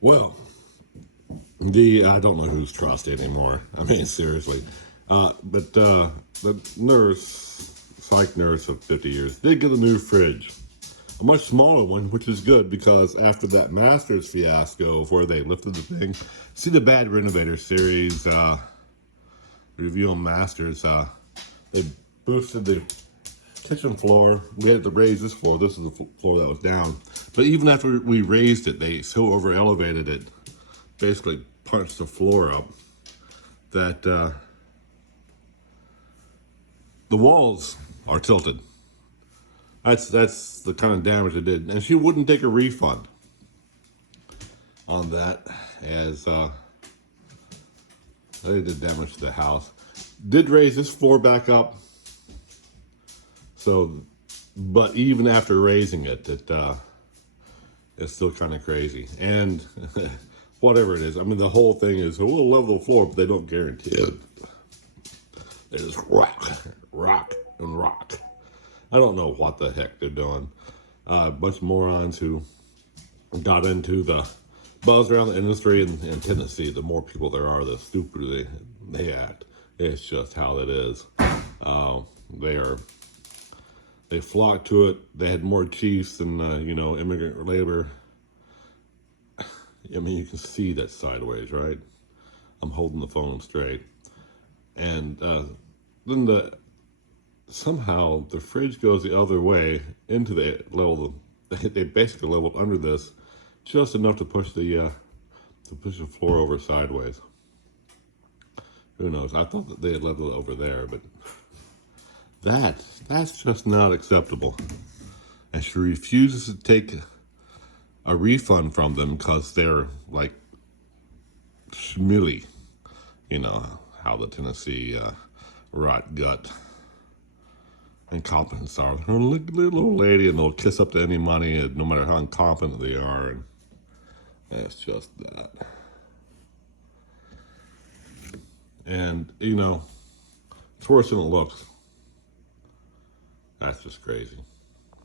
Well, I don't know who's trust anymore. I mean, seriously. But the psych nurse of 50 years, did get a new fridge. A much smaller one, which is good because after that Masters fiasco of where they lifted the thing, see the Bad Renovator series review on Masters, they boosted the kitchen floor. We had to raise this floor. This is the floor that was down. But even after we raised it, they so over elevated it, basically punched the floor up, that the walls are tilted. That's the kind of damage it did. And she wouldn't take a refund on that, as they did damage to the house. Did raise this floor back up. So, but even after raising it, it's still kind of crazy. And whatever it is, I mean, the whole thing is, we'll level the floor, but they don't guarantee it. They just rock, and rock. I don't know what the heck they're doing. A bunch of morons who got into the buzz around the industry in Tennessee. The more people there are, the stupider they act. It's just how it is. They flocked to it. They had more chiefs than immigrant labor. I mean, you can see that sideways, right? I'm holding the phone straight, and then somehow the fridge goes the other way into the level. They basically leveled under this just enough to push the floor over sideways. Who knows? I thought that they had leveled it over there, but that's just not acceptable. And she refuses to take a refund from them because they're like schmilly. You know how the Tennessee rot gut incompetence are. They're a little old lady, and they'll kiss up to any money, no matter how incompetent they are. And it's just that. And it's worse than it looks. That's just crazy.